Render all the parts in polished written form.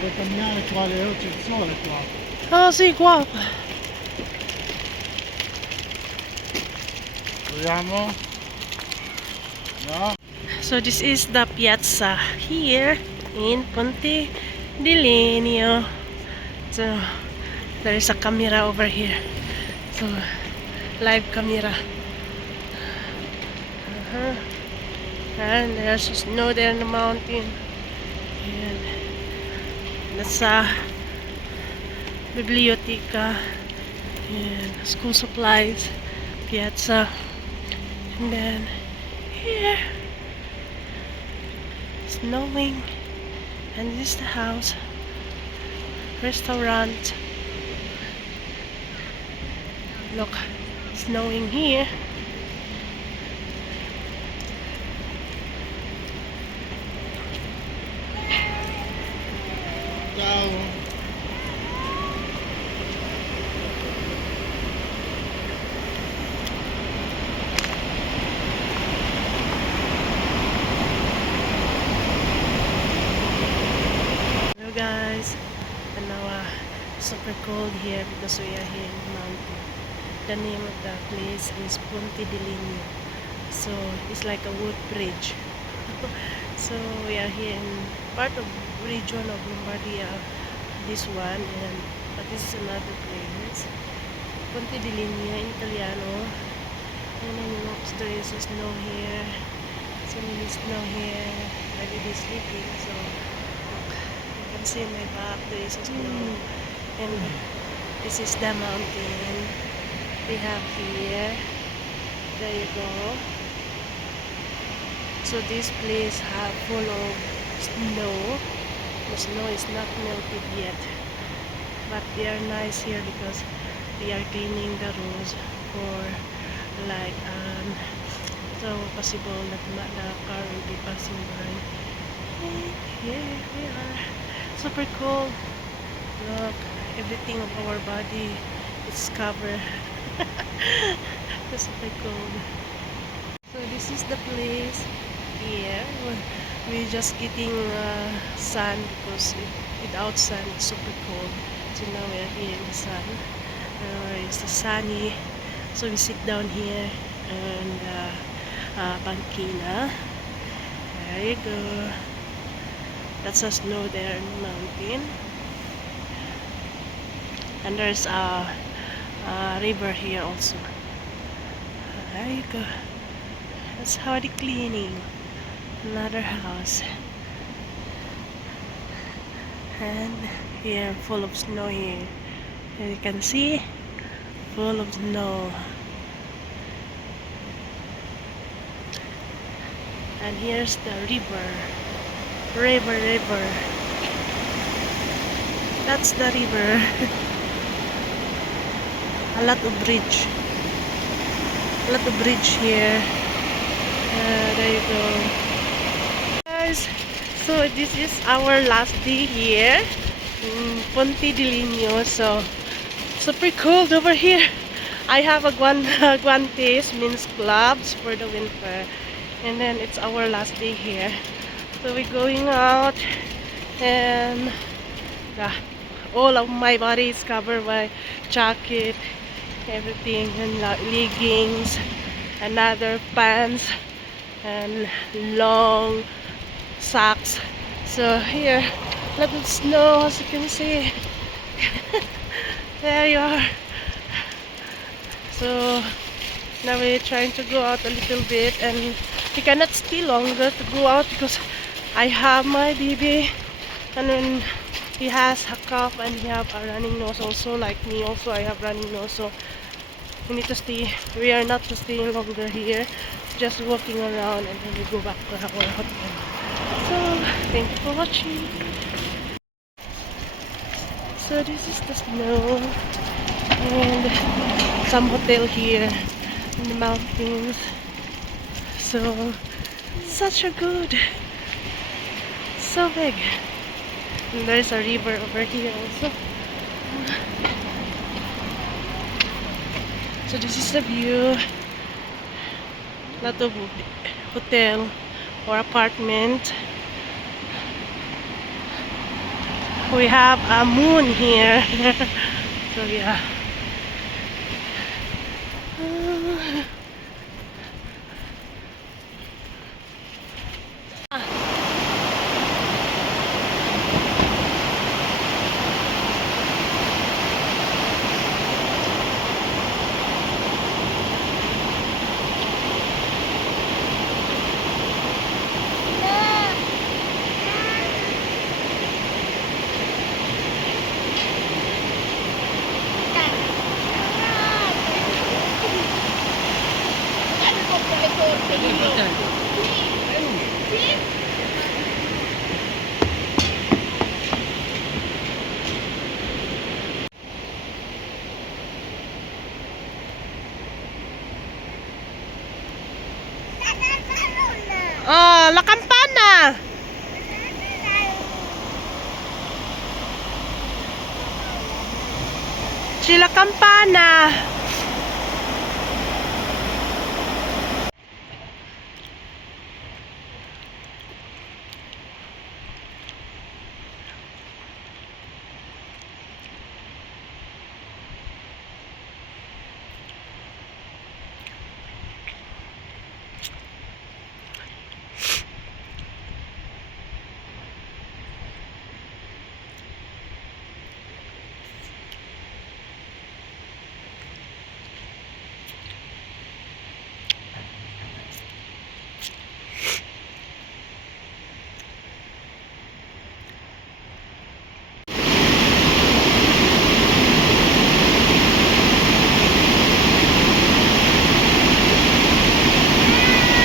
Camminare qua alle 8 il sole qua. Oh, sì, qua. Proviamo? No? So this is the piazza here in Ponte di Legno. So there is a camera over here. So live camera. And there's snow there in the mountain. And that's a biblioteca and school supplies, piazza. And then here, snowing. And this is the house, restaurant. Look, snowing here. Ciao. Hello guys, and now super cold here because we are here in the mountain. The name of the place is Ponte di Legno. So it's like a wood bridge. So we are here in part of region of Lombardia, this one, and but this is another place. Ponte di Legno in Italiano. And then look, there is snow here. So many snow here. Everybody sleeping. So look, you can see in my back there is snow. And this is the mountain we have here. There you go. So this place have full of snow. The snow is not melted yet, but they are nice here because they are cleaning the roads for like so possible that the car will be passing by. And here we are. Super cold. Look, everything of our body is covered. It's super cold. So this is the place here. We're just getting sun because without sun it's super cold. So now we are here in the sun. It's sunny. So we sit down here and Bankina. There you go. That's a snow there in the mountain. And there's a river here also. There you go. That's how they're cleaning. Another house. And here, full of snow here. As you can see, full of snow. And here's the river. River. That's the river. A lot of bridge. A lot of bridge here. There you go. Guys, so this is our last day here in Ponte di Legno. So super cold over here. I have a guantes, means gloves for the winter. And then it's our last day here. So we're going out and all of my body is covered by jacket, everything, and leggings, another pants, and long socks. So here, a lot of snow, as you can see. There you are. So now we're trying to go out a little bit, and we cannot stay longer to go out because I have my baby, and when he has a cough and he have a running nose also, like me also, I have running nose, so we need to stay. We are not to stay longer here, just walking around, and then we go back to our hotel. So thank you for watching. So this is the snow and some hotel here in the mountains. So such a good, so big. And there's a river over here also. So this is the view. Lot of hotel or apartment. we have a moon here. So yeah. Oh, la campana. C'è la campana.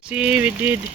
See, we did